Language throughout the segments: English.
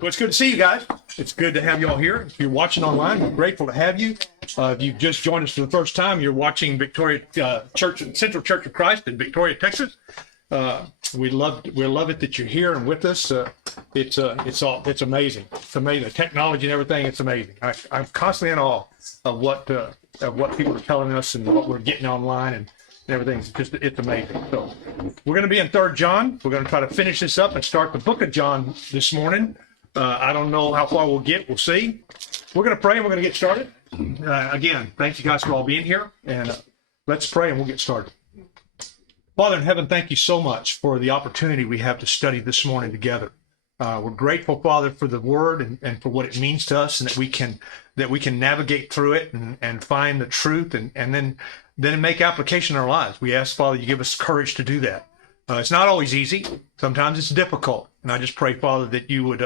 Well, it's good to see you guys. It's good to have you all here. If you're watching online, we're grateful to have you. If you've just joined us for the first time, you're watching Victoria Church, Central Church of Christ in Victoria, Texas. We love it that you're here and with us. It's amazing. It's amazing. The technology and everything. It's amazing. I'm constantly in awe of what people are telling us and what we're getting online and everything. It's amazing. So we're going to be in 3 John. We're going to try to finish this up and start the book of John this morning. I don't know how far we'll get. We'll see. We're going to pray and we're going to get started. Again, thank you guys for all being here. And let's pray and we'll get started. Father in heaven, thank you so much for the opportunity we have to study this morning together. We're grateful, Father, for the word and for what it means to us, and that we can navigate through it and find the truth and then make application in our lives. We ask, Father, you give us courage to do that. It's not always easy. Sometimes it's difficult. And I just pray, Father, that you would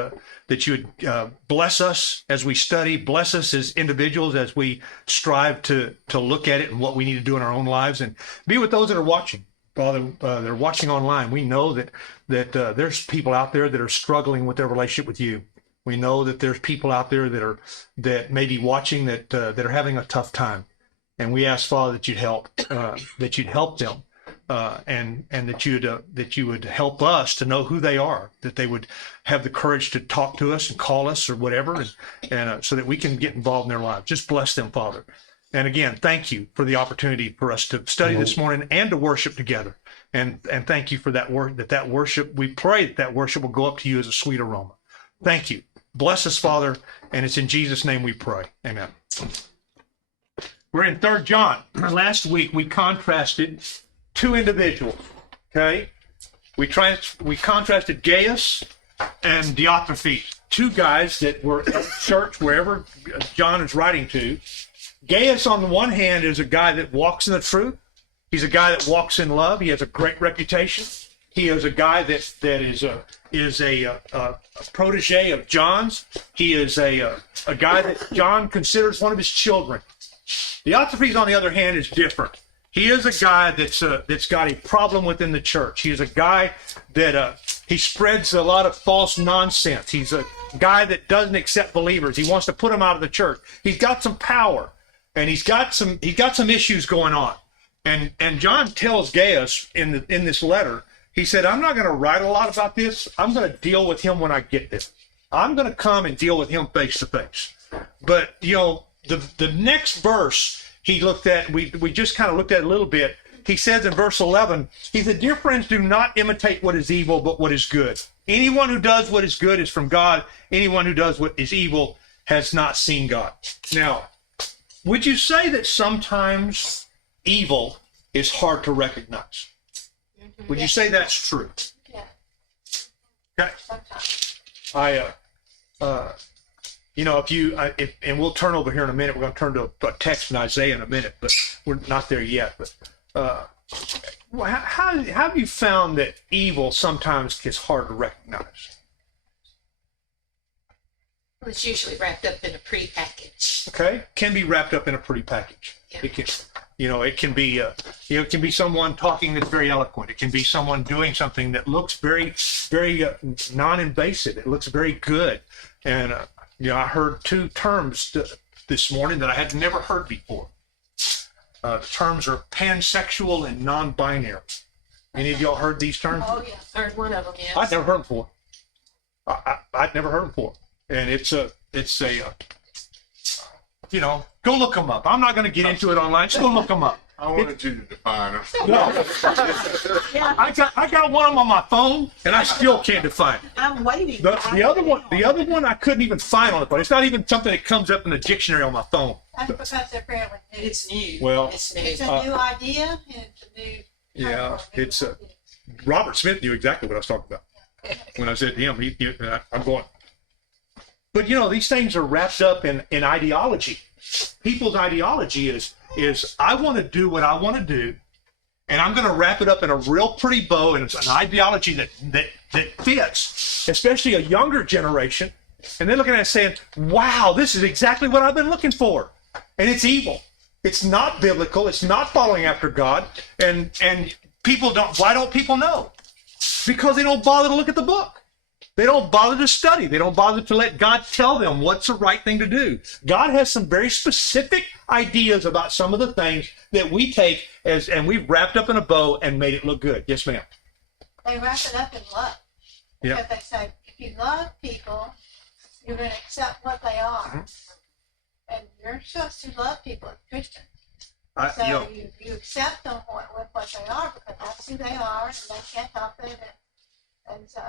bless us as we study, bless us as individuals as we strive to look at it and what we need to do in our own lives, and be with those that are watching. Father, they're watching online. We know that there's people out there that are struggling with their relationship with you. We know that there's people out there that may be watching that are having a tough time. And we ask, Father, that you'd help them. And that you would help us to know who they are, that they would have the courage to talk to us and call us or whatever, and so that we can get involved in their lives. Just bless them, Father. And again, thank you for the opportunity for us to study this morning and to worship together. And thank you for that worship. We pray that worship will go up to you as a sweet aroma. Thank you. Bless us, Father, and it's in Jesus' name we pray. Amen. We're in 3 John. Last week we contrasted 2 individuals, okay? We contrasted Gaius and Diotrephes, 2 guys that were at church wherever John is writing to. Gaius, on the one hand, is a guy that walks in the truth. He's a guy that walks in love. He has a great reputation. He is a guy that is a protege of John's. He is a guy that John considers one of his children. Diotrephes, on the other hand, is different. He is a guy that's got a problem within the church. He is a guy that he spreads a lot of false nonsense. He's a guy that doesn't accept believers. He wants to put them out of the church. He's got some power, and he's got some issues going on. And John tells Gaius in this letter, he said, I'm not going to write a lot about this. I'm going to deal with him when I get there. I'm going to come and deal with him face to face. But the next verse he looked at, we just kind of looked at a little bit. He says in verse 11, he said, dear friends, do not imitate what is evil, but what is good. Anyone who does what is good is from God. Anyone who does what is evil has not seen God. Now, would you say that sometimes evil is hard to recognize? Mm-hmm. Would you say that's true? Yeah. Okay. Sometimes. And we'll turn over here in a minute. We're going to turn to a text in Isaiah in a minute, but we're not there yet. But how have you found that evil sometimes gets hard to recognize? Well, it's usually wrapped up in a prepackage. Okay, can be wrapped up in a pretty package. Yeah. It can be someone talking that's very eloquent. It can be someone doing something that looks very, very non-invasive. It looks very good. And I heard 2 terms this morning that I had never heard before. The terms are pansexual and non-binary. Any of y'all heard these terms? Oh, yeah. Heard one of them, yes. I'd never heard them before. I'd never heard them before. And go look them up. I'm not going to get into it online. Just go look them up. I wanted you to define them. No. Yeah. I got one of them on my phone, and I still can't define it. I'm waiting. The other one I couldn't even find on the phone. It's not even something that comes up in the dictionary on my phone. That's because they're fairly new. It's new. Well, It's new. It's a new idea, and it's a new. Yeah, it's Robert Smith knew exactly what I was talking about when I said to him. I'm going. But these things are wrapped up in ideology. People's ideology is I want to do what I want to do, and I'm going to wrap it up in a real pretty bow, and it's an ideology that fits, especially a younger generation. And they're looking at it saying, wow, this is exactly what I've been looking for. And it's evil. It's not biblical. It's not following after God. And people why don't people know? Because they don't bother to look at the book. They don't bother to study. They don't bother to let God tell them what's the right thing to do. God has some very specific ideas about some of the things that we take and we've wrapped up in a bow and made it look good. Yes, ma'am. They wrap it up in love. Yeah. Because they say, if you love people, you're going to accept what they are. Mm-hmm. And you're supposed to love people as Christians. I, So you know, you accept them with what they are because that's who they are and they can't help it. And so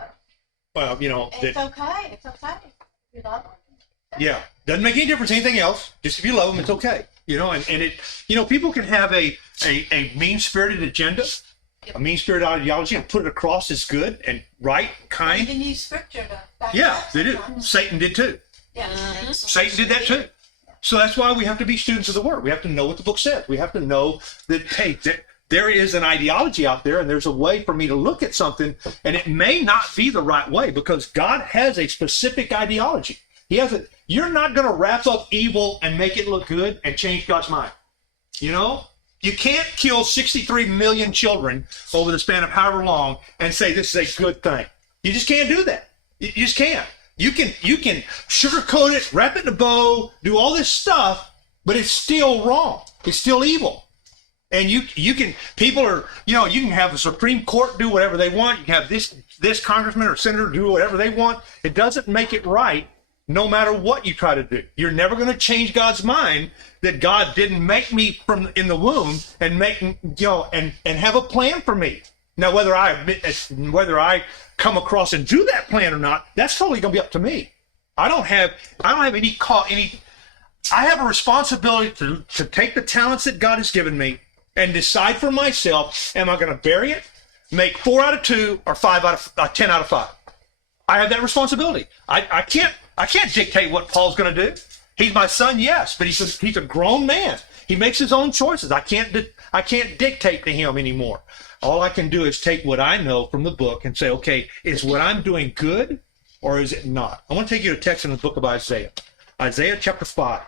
well, you know, it's okay. It's okay. You love them. yeah, doesn't make any difference anything else. Just if you love them, it's okay. You know, and it, you know, people can have a mean-spirited agenda, a mean-spirited ideology, and put it across as good and right, You kind. can use scripture to back it Yeah, up they do. sometimes. Satan did too. Yeah. Satan did that too. So that's why we have to be students of the Word. We have to know what the book says. We have to know that, hey, there is an ideology out there, and there's a way for me to look at something, and it may not be the right way because God has a specific ideology. He has a. You're not going to wrap up evil and make it look good and change God's mind. You know, you can't kill 63 million children over the span of however long and say this is a good thing. You just can't do that. You just can't. You can sugarcoat it, wrap it in a bow, do all this stuff, but it's still wrong. It's still evil. And you can, people are, you know, you can have the Supreme Court do whatever they want. You can have this congressman or senator do whatever they want. It doesn't make it right no matter what you try to do. You're never going to change God's mind that God didn't make me from in the womb and make, you know, and have a plan for me. Now, whether I come across and do that plan or not, that's totally going to be up to me. I don't have any call, I have a responsibility to take the talents that God has given me and decide for myself, am I going to bury it, make 4 out of 2 or 10 out of 5? I have that responsibility. I can't dictate what Paul's going to do. He's my son, yes, but he's a grown man. He makes his own choices. I can't dictate to him anymore. All I can do is take what I know from the book and say, okay, is what I'm doing good or is it not? I want to take you to a text in the book of Isaiah. Isaiah chapter 5.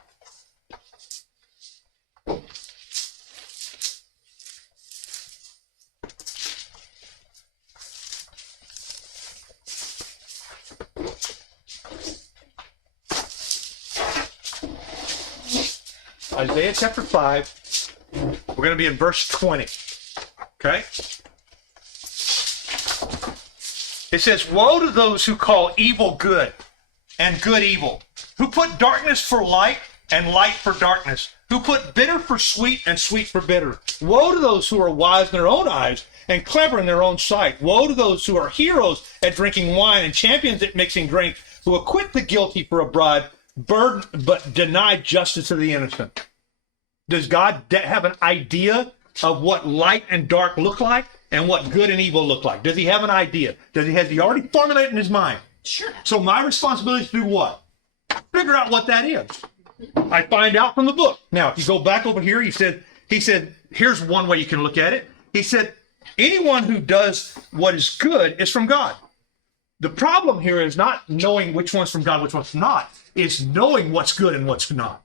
Isaiah chapter 5. We're going to be in verse 20. Okay? It says, woe to those who call evil good and good evil, who put darkness for light and light for darkness, who put bitter for sweet and sweet for bitter. Woe to those who are wise in their own eyes and clever in their own sight. Woe to those who are heroes at drinking wine and champions at mixing drink, who acquit the guilty for a bribe, but deny justice to the innocent. Does God have an idea of what light and dark look like and what good and evil look like? Does he have an idea? Has he already formulated in his mind? Sure. So my responsibility is to do what? Figure out what that is. I find out from the book. Now, if you go back over here, he said, here's one way you can look at it. He said, anyone who does what is good is from God. The problem here is not knowing which one's from God, which one's not. It's knowing what's good and what's not.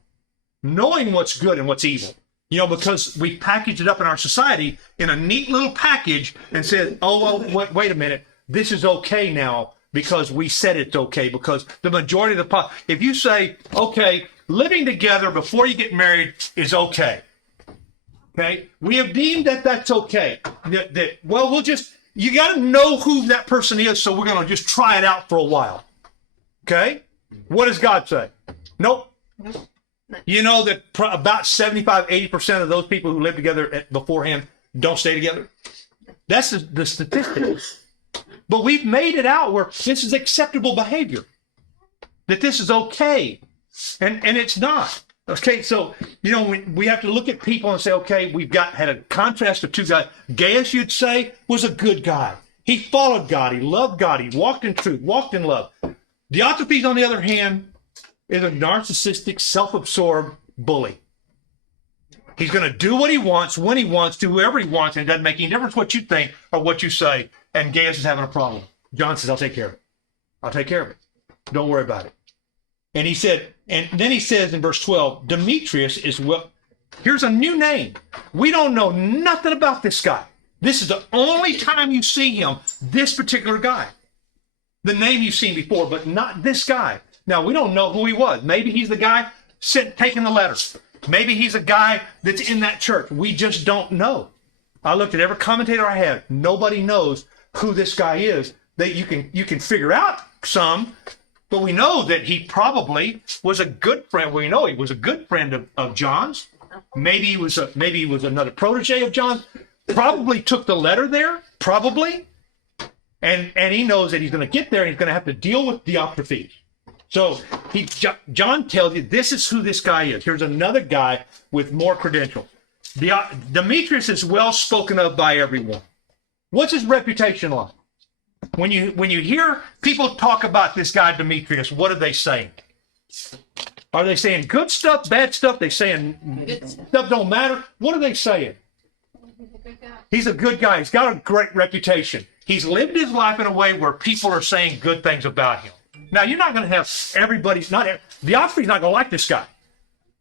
Knowing what's good and what's evil. You know, because we package it up in our society in a neat little package and said, oh, well, wait a minute. This is okay now because we said it's okay. Because the majority of if you say, okay, living together before you get married is okay. Okay? We have deemed that that's okay. You got to know who that person is, so we're going to just try it out for a while. Okay? What does God say? Nope. You know that about 75, 80% of those people who live together beforehand don't stay together? That's the statistic. But we've made it out where this is acceptable behavior. That this is okay. And it's not. Okay, so, you know, we have to look at people and say, okay, had a contrast of two guys. Gaius, you'd say, was a good guy. He followed God. He loved God. He walked in truth, walked in love. Diotrephes, on the other hand, is a narcissistic, self-absorbed bully. He's going to do what he wants, when he wants, to whoever he wants, and it doesn't make any difference what you think or what you say. And Gaius is having a problem. John says, I'll take care of it. I'll take care of it. Don't worry about it. And he said, and then he says in verse 12, Demetrius is here's a new name. We don't know nothing about this guy. This is the only time you see him, this particular guy. the name you've seen before, but not this guy. Now, we don't know who he was. Maybe he's the guy taking the letter. Maybe he's a guy that's in that church. We just don't know. I looked at every commentator I had. Nobody knows who this guy is. That you can figure out some, but we know that he probably was a good friend. We know he was a good friend of John's. Maybe he was another protege of John's. Probably took the letter there. Probably, and he knows that he's going to get there. And he's going to have to deal with Diotrephes. So John tells you this is who this guy is. Here's another guy with more credentials. Demetrius is well spoken of by everyone. What's his reputation like? When you hear people talk about this guy Demetrius, what are they saying? Are they saying good stuff, bad stuff? They saying stuff don't matter? What are they saying? He's a good guy. He's got a great reputation. He's lived his life in a way where people are saying good things about him. Now, you're not going to have everybody's Diotrephes not going to like this guy.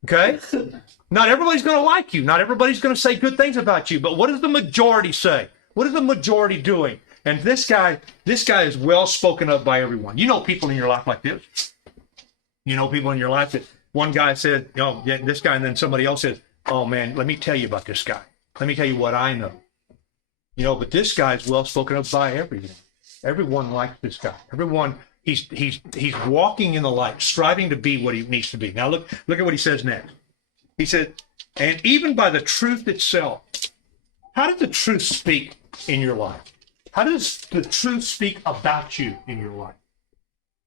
Okay? Not everybody's going to like you. Not everybody's going to say good things about you. But what does the majority say? What is the majority doing? And this guy is well spoken of by everyone. You know people in your life like this. You know people in your life that one guy said, oh, yeah, this guy, and then somebody else says, oh, man, let me tell you about this guy. Let me tell you what I know. You know, but this guy is well spoken of by everyone. Everyone likes this guy. Everyone, he's walking in the light, striving to be what he needs to be. Now look at what he says next. He said, and even by the truth itself. How does the truth speak in your life? How does the truth speak about you in your life?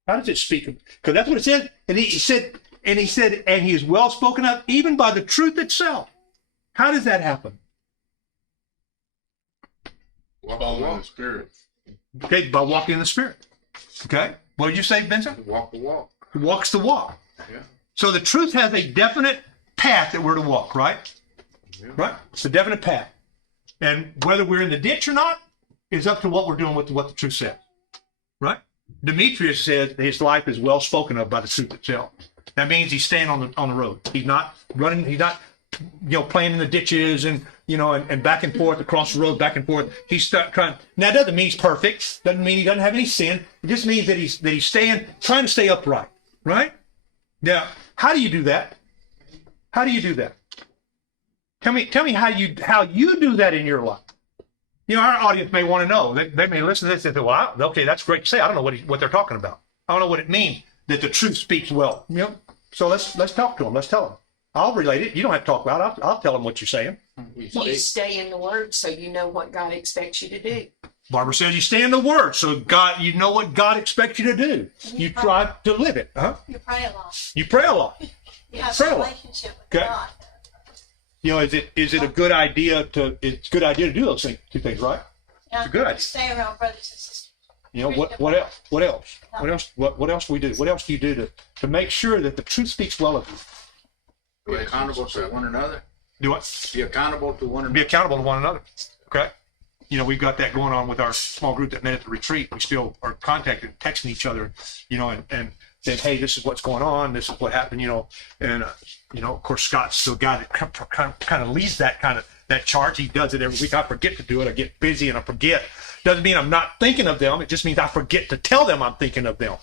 How does it speak? Because that's what it said. And he said, and he is well spoken of even by the truth itself. How does that happen? Walk in the Spirit. Okay, by walking in the Spirit. Okay, what did you say, Vincent? Walk the walk. He walks the walk. Yeah. So the truth has a definite path that we're to walk, right? Yeah. Right? It's a definite path. And whether we're in the ditch or not is up to what we're doing with what the truth says. Right? Demetrius says his life is well spoken of by the truth itself. That means he's staying on the road. He's not running, he's not playing in the ditches and and back and forth across the road, back and forth. He's trying. Now, it doesn't mean he's perfect. Doesn't mean he doesn't have any sin. It just means that he's trying to stay upright. Right? Now, how do you do that? How do you do that? Tell me how you do that in your life. Our audience may want to know. They may listen to this and say, "Well, okay, that's great to say. I don't know what they're talking about. I don't know what it means that the truth speaks well." So let's talk to them. Let's tell them. I'll relate it. You don't have to talk about it. I'll tell them what you're saying. You stay in the Word so you know what God expects you to do. Barbara says you stay in the Word, so you know what God expects you to do. You try to live it. Huh? You pray a lot. You pray a lot. You have Pray a a lot. relationship with Okay. God. Is it a good idea it's a good idea to do those two things, right? Yeah, It's a good idea. Stay around brothers and sisters. What else? What else do we do? What else do you do to make sure that the truth speaks well of you? Be accountable to one another. Do what? Be accountable to one Be another. accountable to one another. Okay. We've got that going on with our small group that met at the retreat. We still are contacting, texting each other, and saying, hey, this is what's going on. This is what happened, and, of course, Scott's the guy that kind of leads that charge. He does it every week. I forget to do it. I get busy and I forget. Doesn't mean I'm not thinking of them. It just means I forget to tell them I'm thinking of them,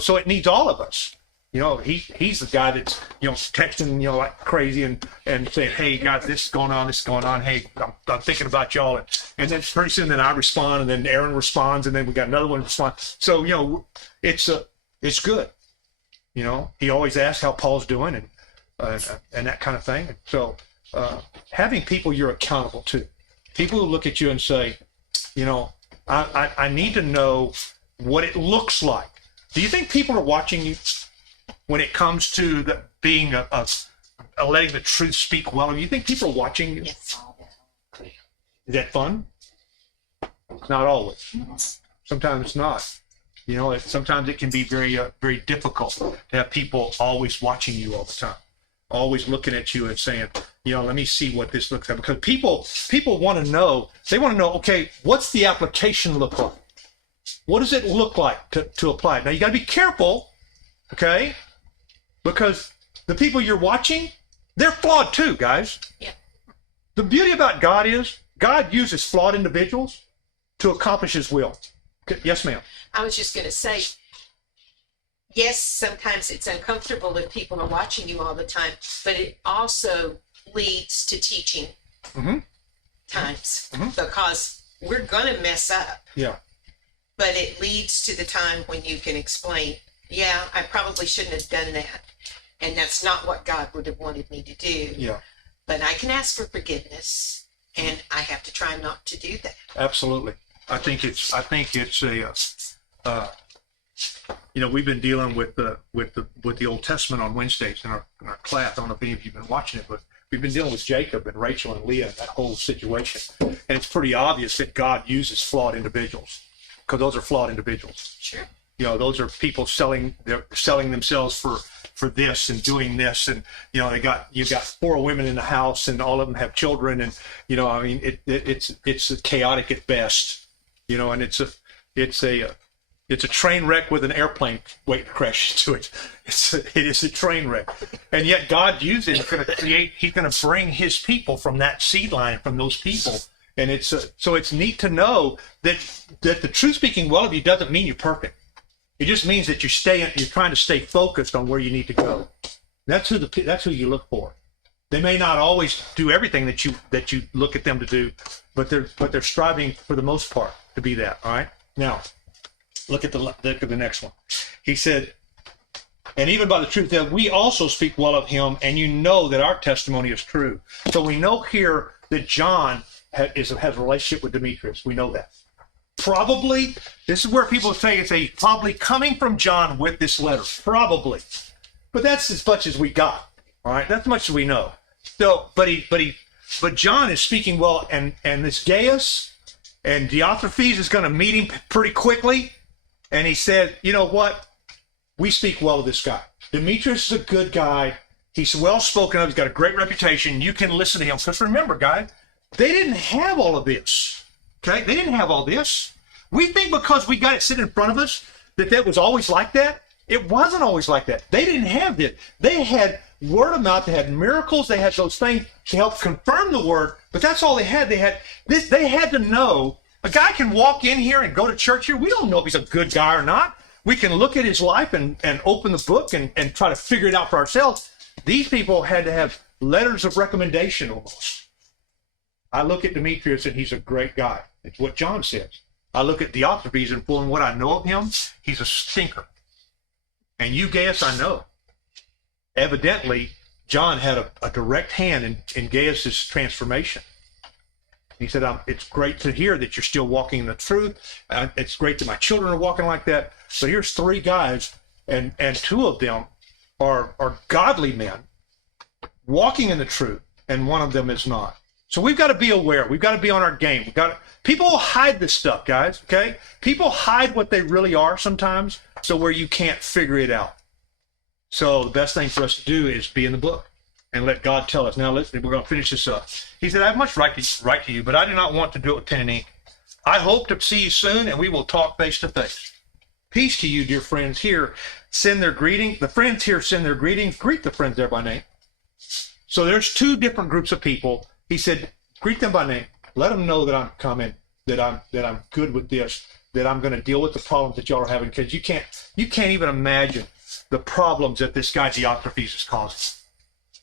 so it needs all of us. He's the guy that's, texting, like crazy and saying, hey, guys, this is going on. Hey, I'm thinking about y'all. And then pretty soon then I respond and then Aaron responds and then we got another one respond. So, it's good. He always asks how Paul's doing and that kind of thing. And so, having people you're accountable to, people who look at you and say, I need to know what it looks like. Do you think people are watching you when it comes to being letting the truth speak well? Do you think people are watching you? Yes. Is that fun? Not always. Sometimes it's not. Sometimes it can be very, very difficult to have people always watching you all the time, always looking at you and saying, let me see what this looks like. Because people want to know. They want to know. Okay, what's the application look like? What does it look like to apply it? Now you got to be careful, okay? Because the people you're watching, they're flawed too, guys. Yeah. The beauty about God is God uses flawed individuals to accomplish His will. Yes, ma'am. I was just gonna say, yes, sometimes it's uncomfortable if people are watching you all the time, but it also leads to teaching Mhm. times Mhm. because we're gonna mess up, Yeah. but it leads to the time when you can explain, yeah, I probably shouldn't have done that. And that's not what God would have wanted me to do. Yeah. But I can ask for forgiveness, and I have to try not to do that. Absolutely. I think it's a, we've been dealing with the Old Testament on Wednesdays in our class. I don't know if any of you've been watching it, but we've been dealing with Jacob and Rachel and Leah and that whole situation. And it's pretty obvious that God uses flawed individuals because those are flawed individuals. Sure. Those are people selling themselves for this and doing this, and you've got 4 women in the house and all of them have children, and it's chaotic at best, and it's a train wreck with an airplane waiting to crash into it. It is a train wreck, and yet God used it. He's going to bring His people from that seed line, from those people, and so it's neat to know that the truth speaking well of you doesn't mean you're perfect. It just means that you're trying to stay focused on where you need to go. That's who you look for. They may not always do everything that you look at them to do, but they're striving for the most part to be that. All right. Now, look at the next one. He said, and even by the truth that we also speak well of him, and you know that our testimony is true. So we know here that John has a relationship with Demetrius. We know that. Probably, this is where people say it's probably coming from John with this letter. Probably. But that's as much as we got. All right, that's as much as we know. So, but John is speaking well, and this Gaius and Diotrephes is going to meet him pretty quickly. And he said, you know what? We speak well of this guy. Demetrius is a good guy. He's well spoken of. He's got a great reputation. You can listen to him. Because remember, guys, they didn't have all of this. Okay? They didn't have all this. We think because we got it sitting in front of us that was always like that. It wasn't always like that. They didn't have this. They had word of mouth. They had miracles. They had those things to help confirm the word. But that's all they had. They had this. They had to know. A guy can walk in here and go to church here. We don't know if he's a good guy or not. We can look at his life and open the book and try to figure it out for ourselves. These people had to have letters of recommendation almost. I look at Demetrius and he's a great guy. It's what John says. I look at Diotrephes and from what I know of him, he's a stinker. And you, Gaius, I know. Evidently, John had a direct hand in Gaius's transformation. He said, it's great to hear that you're still walking in the truth. It's great that my children are walking like that. So here's 3 guys, and 2 of them are godly men walking in the truth, and one of them is not. So we've got to be aware. We've got to be on our game. People hide this stuff, guys, okay? People hide what they really are sometimes, so where you can't figure it out. So the best thing for us to do is be in the book and let God tell us. Now, listen, we're going to finish this up. He said, I have much right to write to you, but I do not want to do it with pen and ink. I hope to see you soon, and we will talk face to face. Peace to you, dear friends here. Send their greeting. The friends here send their greetings. Greet the friends there by name. So there's 2 different groups of people. He said, greet them by name. Let them know that I'm coming, that I'm good with this, that I'm going to deal with the problems that y'all are having, because you can't even imagine the problems that this guy Diotrephes is causing.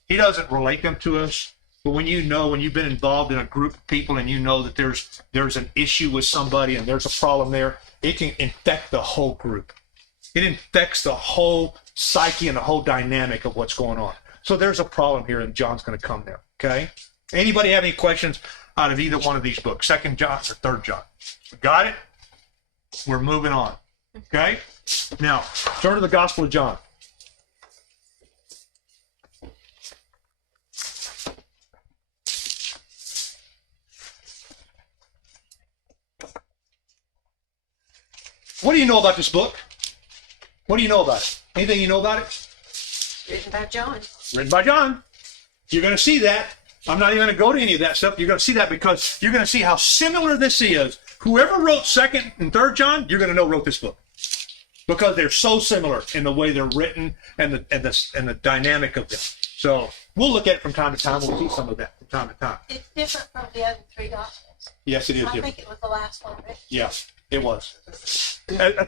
He doesn't relate them to us, but when you've been involved in a group of people and you know that there's an issue with somebody and there's a problem there, it can infect the whole group. It infects the whole psyche and the whole dynamic of what's going on. So there's a problem here, and John's going to come there. Okay. Anybody have any questions out of either one of these books, 2nd John or 3rd John? Got it? We're moving on. Okay? Now, turn to the Gospel of John. What do you know about this book? What do you know about it? Anything you know about it? Written by John. Written by John. You're going to see that. I'm not even going to go to any of that stuff. You're going to see that because you're going to see how similar this is. Whoever wrote 2nd and 3rd John, you're going to know wrote this book because they're so similar in the way they're written and the dynamic of them. So we'll look at it from time to time. We'll see some of that from time to time. It's different from the other 3 Gospels. Yes, it is I different. think it was the last one written. Yes, It was.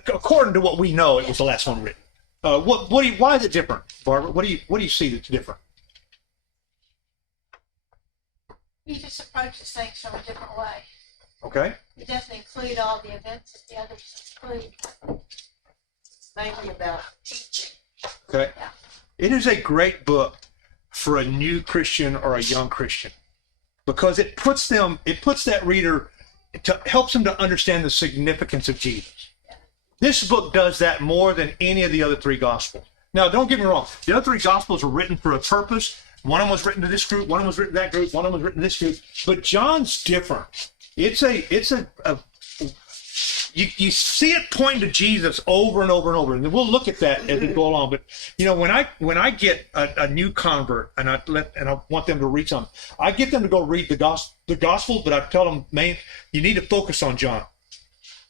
According to what we know, it was the last one written. Why is it different, Barbara? What do you see that's different? He just approaches things from a different way. Okay. He doesn't include all the events that the others include. Mainly about teaching. Okay. Yeah. It is a great book for a new Christian or a young Christian because it puts that reader helps them to understand the significance of Jesus. This book does that more than any of the other three gospels. Now, don't get me wrong. The other three gospels are written for a purpose. One of them was written to this group. One of them was written to that group. One of them was written to this group. But John's different. You see it pointing to Jesus over and over and over, and we'll look at that as we go along. But when I get a new convert and I want them to read something, I get them to go read the gospel, but I tell them, man, you need to focus on John.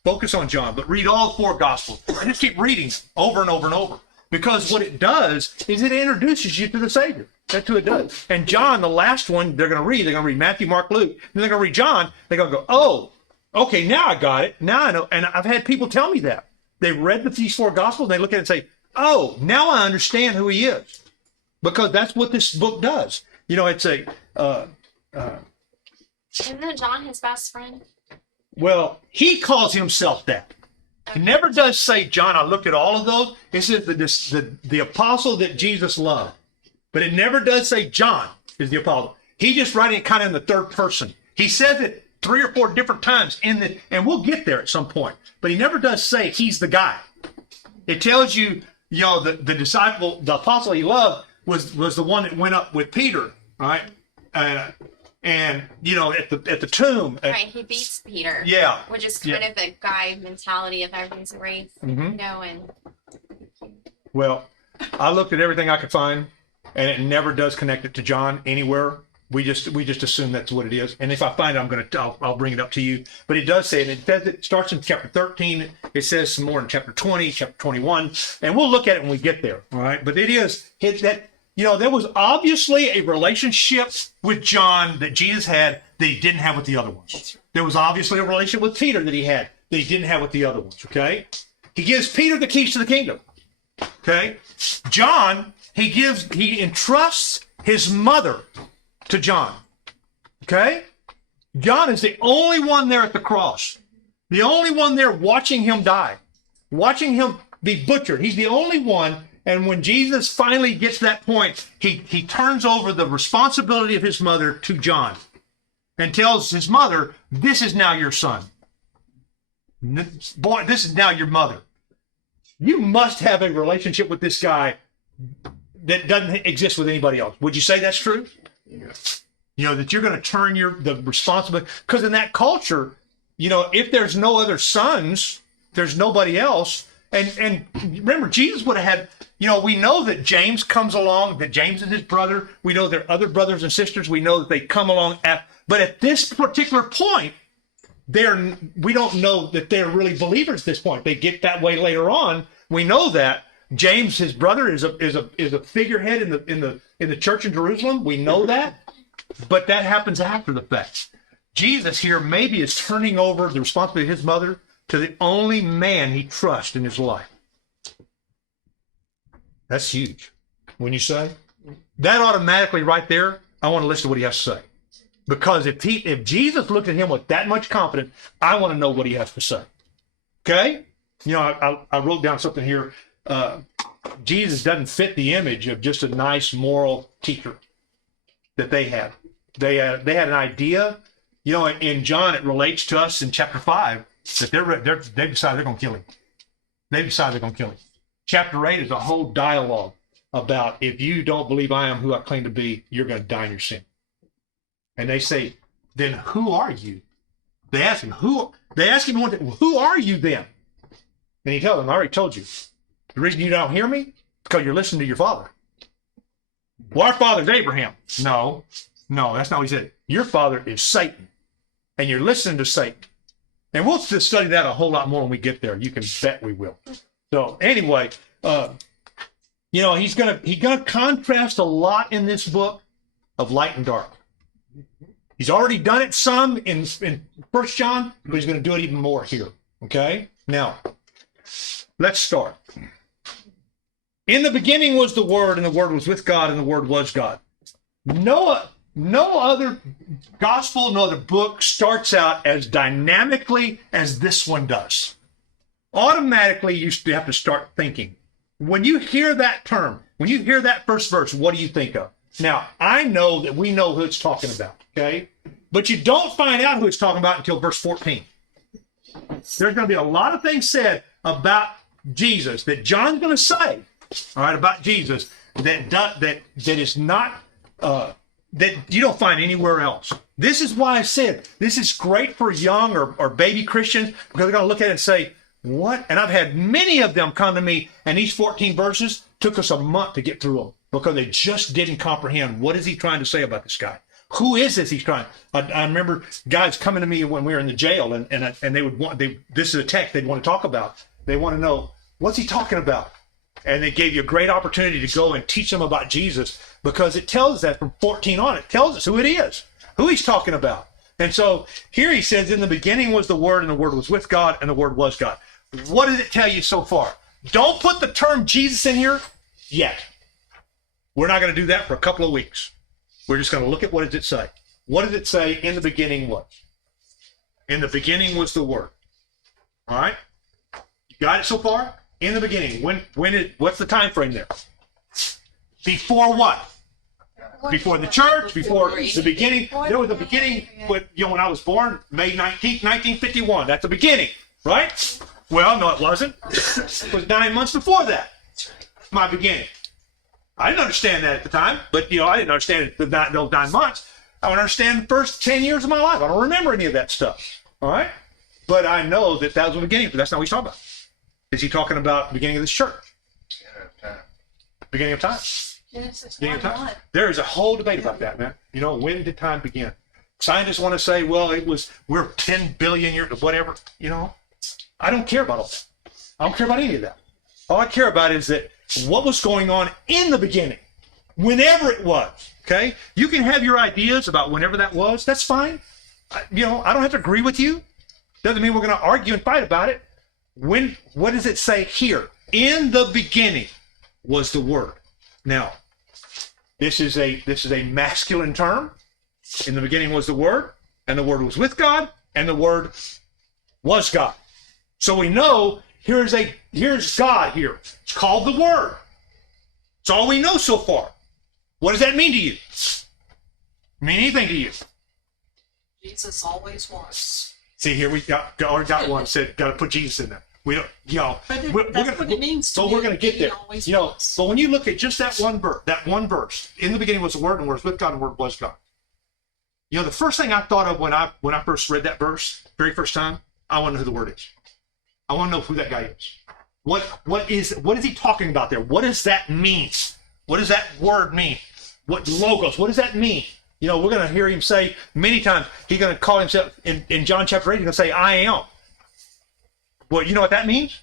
Focus on John, but read all four gospels and just keep reading over and over and over. Because what it does is it introduces you to the Savior. That's what it does. And John, the last one they're going to read Matthew, Mark, Luke, and they're going to read John. They're going to go, oh, okay, now I got it. Now I know. And I've had people tell me that. They read these four gospels, and they look at it and say, oh, now I understand who he is. Because that's what this book does. It's Isn't John his best friend? well, he calls himself that. It never does say John. I looked at all of those. It says the apostle that Jesus loved. But it never does say John is the apostle. He just writing it kind of in the third person. He says it 3 or 4 different times and we'll get there at some point. But he never does say he's the guy. It tells you, the disciple, the apostle he loved was the one that went up with Peter, right? And at the tomb. Right, he beats Peter. Yeah. Which is kind of the guy mentality of everything's a race, and Well, I looked at everything I could find, and it never does connect it to John anywhere. We just assume that's what it is. And if I find it, I'll bring it up to you. But it does say it. It starts in chapter 13. It says some more in chapter 20, chapter 21, and we'll look at it when we get there. All right. But there was obviously a relationship with John that Jesus had that he didn't have with the other ones. There was obviously a relationship with Peter that he had that he didn't have with the other ones. Okay. He gives Peter the keys to the kingdom. Okay. John, he entrusts his mother to John. Okay? John is the only one there at the cross. The only one there watching him die. Watching him be butchered. He's the only one. And when Jesus finally gets to that point, he turns over the responsibility of his mother to John and tells his mother, this is now your son. Boy, this is now your mother. You must have a relationship with this guy that doesn't exist with anybody else. Would you say that's true? That you're going to turn the responsibility, because in that culture, if there's no other sons, there's nobody else. And remember, Jesus would have had, we know that James comes along, that James is his brother. We know there are other brothers and sisters. We know that they come along. But at this particular point, we don't know that they're really believers at this point. They get that way later on. We know that James, his brother, is a figurehead in the church in Jerusalem. We know that, but that happens after the fact. Jesus here maybe is turning over the responsibility of his mother to the only man he trusts in his life. That's huge. When you say that, automatically right there, I want to listen to what he has to say, because if Jesus looked at him with that much confidence, I want to know what he has to say. Okay, I wrote down something here. Jesus doesn't fit the image of just a nice moral teacher that they had. They had an idea, in John, it relates to us in chapter 5 that they've decided they're going to kill him. They've decided they're going to kill him. Chapter 8 is a whole dialogue about, if you don't believe I am who I claim to be, you're going to die in your sin. And they say, then who are you? They ask him, who are you then? And he tells them, I already told you. The reason you don't hear me is because you're listening to your father. Well, our father's Abraham. No, that's not what he said. Your father is Satan, and you're listening to Satan. And we'll just study that a whole lot more when we get there. You can bet we will. So anyway, he's gonna contrast a lot in this book of light and dark. He's already done it some in 1 John, but he's going to do it even more here. Okay? Now, let's start. In the beginning was the Word, and the Word was with God, and the Word was God. No other gospel, no other book starts out as dynamically as this one does. Automatically, you have to start thinking. When you hear that term, when you hear that first verse, what do you think of? Now, I know that we know who it's talking about, okay? But you don't find out who it's talking about until verse 14. There's going to be a lot of things said about Jesus that John's going to say, all right, about Jesus that is not that you don't find anywhere else. This is why I said this is great for young or baby Christians, because they're going to look at it and say, what? And I've had many of them come to me, and these 14 verses took us a month to get through them because they just didn't comprehend what is he trying to say about this guy. Who is this he's trying? I remember guys coming to me when we were in the jail, and they would want, this is a text they'd want to talk about. They want to know, what's he talking about? And they gave you a great opportunity to go and teach them about Jesus, because it tells us that from 14 on, it tells us who it is, who he's talking about. And so here he says, in the beginning was the Word, and the Word was with God, and the Word was God. What did it tell you so far? Don't put the term Jesus in here yet. We're not going to do that for a couple of weeks. We're just going to look at what does it say. What does it say in the beginning was? In the beginning was the Word. All right? You got it so far? In the beginning. What's the time frame there? Before what? Before the church, before the beginning. There was a beginning when I was born, May 19th, 1951. That's the beginning, right? Well, no, it wasn't. It was 9 months before that. My beginning. I didn't understand that at the time, but I didn't understand it those 9 months. I don't understand the first 10 years of my life. I don't remember any of that stuff. All right? But I know that was the beginning, but that's not what he's talking about. Is he talking about the beginning of this church? Beginning of time. Genesis Beginning of 1:1. time. There is a whole debate about that, man. When did time begin? Scientists want to say, well, we're 10 billion years, whatever. I don't care about all that. I don't care about any of that. All I care about is that what was going on in the beginning, whenever it was, okay? You can have your ideas about whenever that was. That's fine. I don't have to agree with you. Doesn't mean we're going to argue and fight about it. What does it say here? In the beginning was the Word. Now, this is a masculine term. In the beginning was the Word, and the Word was with God, and the Word was God. So we know here's God here. It's called the Word. It's all we know so far. What does that mean to you? Mean anything to you? Jesus always was. See, here we already got one said got to put Jesus in there. We don't, But we're that's gonna, what it means to but me. we're going to get He there. always was. But when you look at just that one verse, in the beginning was the Word, and the Word was with God, and the Word was God. The first thing I thought of when I first read that verse, very first time, I want to know who the Word is. I want to know who that guy is. What is he talking about there? What does that mean? What does that word mean? What logos? What does that mean? We're going to hear him say many times, he's going to call himself, in John chapter 8, he's going to say, I am. Well, you know what that means?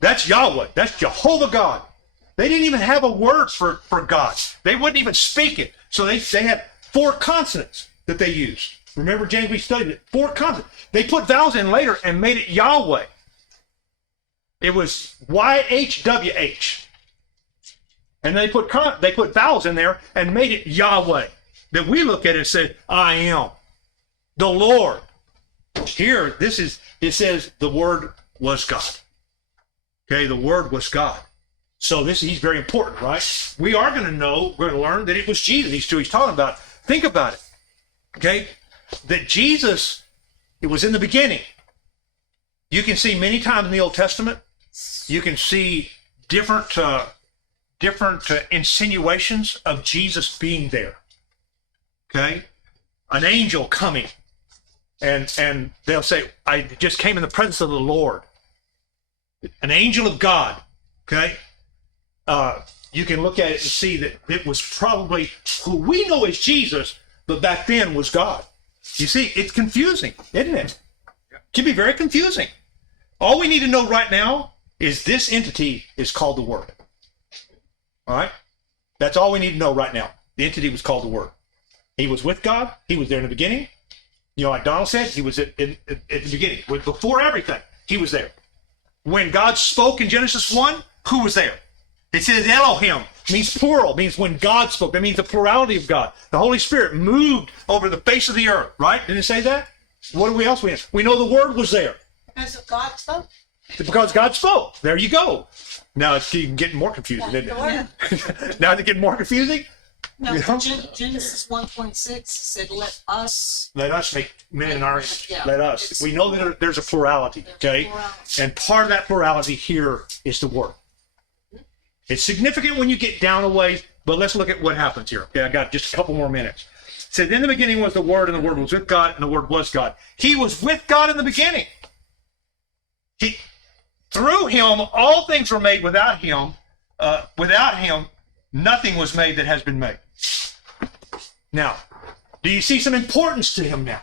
That's Yahweh. That's Jehovah God. They didn't even have a word for God. They wouldn't even speak it. So they had 4 consonants that they used. Remember, James, we studied it. 4 consonants. They put vowels in later and made it Yahweh. It was YHWH. And they put vowels in there and made it Yahweh. That we look at it and say, I am. The Lord. Here, it says the Word was God. Okay, the Word was God. So he's very important, right? We are going to learn that it was Jesus he's talking about. Think about it. Okay? That Jesus, it was in the beginning. You can see many times in the Old Testament, you can see different insinuations of Jesus being there. Okay? An angel coming. And they'll say, I just came in the presence of the Lord. An angel of God. Okay? You can look at it and see that it was probably who we know as Jesus, but back then was God. You see, it's confusing, isn't it? It can be very confusing. All we need to know right now is this entity is called the Word. All right? That's all we need to know right now. The entity was called the Word. He was with God. He was there in the beginning. Like Donald said, he was at the beginning. Before everything, He was there. When God spoke in Genesis 1, who was there? It says Elohim, means plural, means when God spoke. That means the plurality of God. The Holy Spirit moved over the face of the earth, right? Didn't it say that? What do we else we have? We know the Word was there. Because of God spoke. Because God spoke. There you go. Now it's getting more confusing, isn't it? Now it's getting more confusing? No, Yeah. Genesis 1:26 said, "Let us." Let us make men in our image. Yeah. Let us. We know that there's a plurality, okay? plurality. And part of that plurality here is the Word. It's significant when you get down a ways, but let's look at what happens here. Okay, I got just a couple more minutes. It said, in the beginning was the Word, and the Word was with God, and the Word was God. He was with God in the beginning. Through him, all things were made. Without him, nothing was made that has been made. Now, do you see some importance to him now?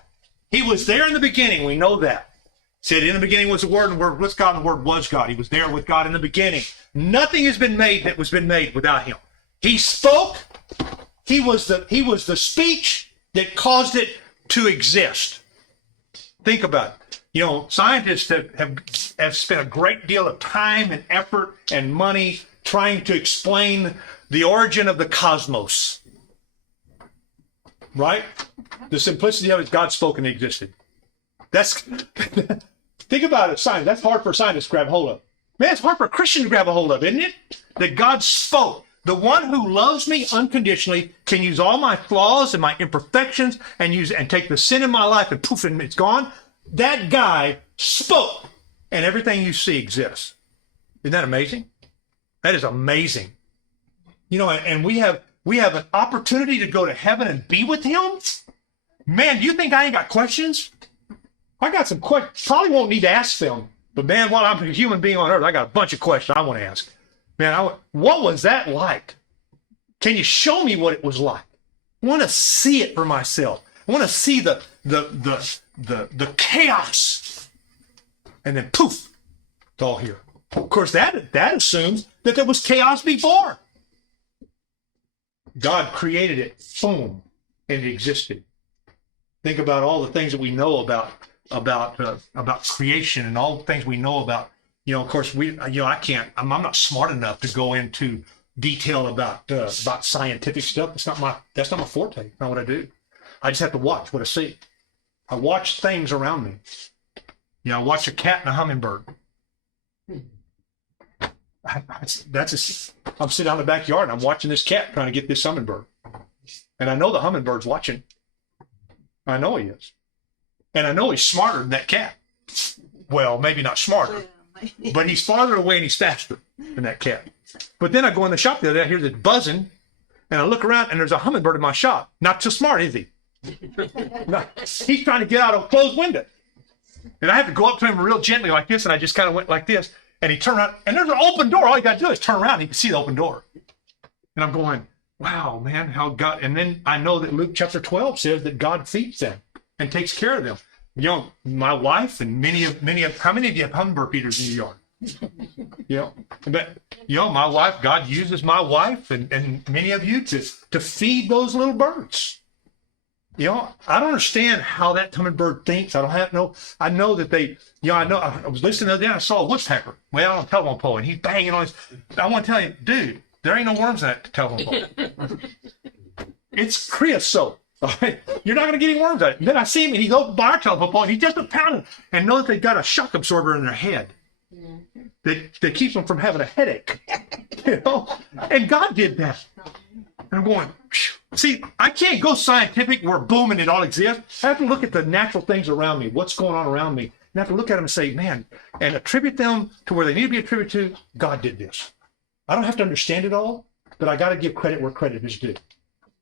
He was there in the beginning. We know that. It said, in the beginning was the Word, and the Word was God, and the Word was God. He was there with God in the beginning. Nothing has been made that was been made without him. He spoke. He was the speech that caused it to exist. Think about it. You know, scientists have spent a great deal of time and effort and money trying to explain the origin of the cosmos. Right? The simplicity of it is God spoke and it existed. That's think about it, science. That's hard for scientists to grab hold of. Man, it's hard for a Christian to grab a hold of, isn't it? That God spoke. The one who loves me unconditionally can use all my flaws and my imperfections and take the sin in my life and poof, and it's gone. That guy spoke, and everything you see exists. Isn't that amazing? That is amazing. You know, and we have an opportunity to go to heaven and be with him. Man, do you think I ain't got questions? I got some questions. Probably won't need to ask them. But man, while I'm a human being on earth, I got a bunch of questions I want to ask. Man, what was that like? Can you show me what it was like? I want to see it for myself. I want to see the chaos. And then poof, it's all here. Of course, that assumes that there was chaos before. God created it, boom, and it existed. Think about all the things that we know about creation and all the things we know about. You know, of course, I'm not smart enough to go into detail about scientific stuff. That's not my forte. It's not what I do. I just have to watch what I see. I watch things around me. You know, I watch a cat and a hummingbird. I'm sitting out in the backyard and I'm watching this cat trying to get this hummingbird. And I know the hummingbird's watching. I know he is. And I know he's smarter than that cat. Well, maybe not smarter, but he's farther away and he's faster than that cat. But then I go in the shop the other day, I hear this buzzing, and I look around and there's a hummingbird in my shop. Not so smart, is he? No, he's trying to get out of a closed window. And I have to go up to him real gently like this, and I just kind of went like this. And he turned around, and there's an open door. All you got to do is turn around, and you can see the open door. And I'm going, wow, man, how God. And then I know that Luke chapter 12 says that God feeds them and takes care of them. You know, my wife and how many of you have hummingbird feeders in your yard? My wife, God uses my wife and many of you to feed those little birds. You know, I don't understand how that hummingbird thinks. I know that they, I was listening the other day and I saw a woodpecker way out on a telephone pole and he's banging on his, I want to tell you, dude, there ain't no worms in that telephone pole. It's creosote. All right? You're not going to get any worms out of it. And then I see him and he's over by our telephone pole and he's just a pounding and know that they've got a shock absorber in their head that keeps them from having a headache. You know? And God did that. And I'm going, phew. See, I can't go scientific where boom and it all exists. I have to look at the natural things around me, what's going on around me, and I have to look at them and say, man, and attribute them to where they need to be attributed to. God did this. I don't have to understand it all, but I got to give credit where credit is due.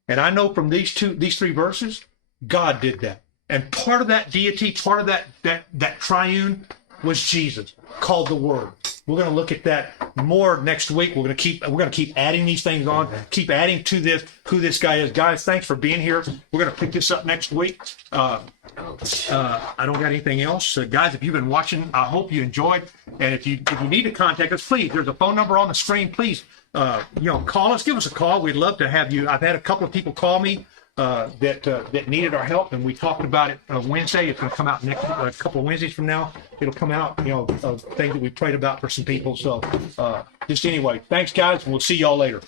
And I know from these three verses, God did that. And part of that deity, part of that triune was Jesus, called the Word. We're going to look at that more next week. We're going to keep adding these things on, keep adding to this, who this guy is. Guys, thanks for being here. We're going to pick this up next week. I don't got anything else. Guys, if you've been watching, I hope you enjoyed. And if you need to contact us, please, there's a phone number on the screen. Please, call us, give us a call. We'd love to have you. I've had a couple of people call me that needed our help, and we talked about it Wednesday. It's going to come out next a couple of Wednesdays from now. It'll come out, things that we prayed about for some people. So just anyway, thanks guys, and we'll see y'all later.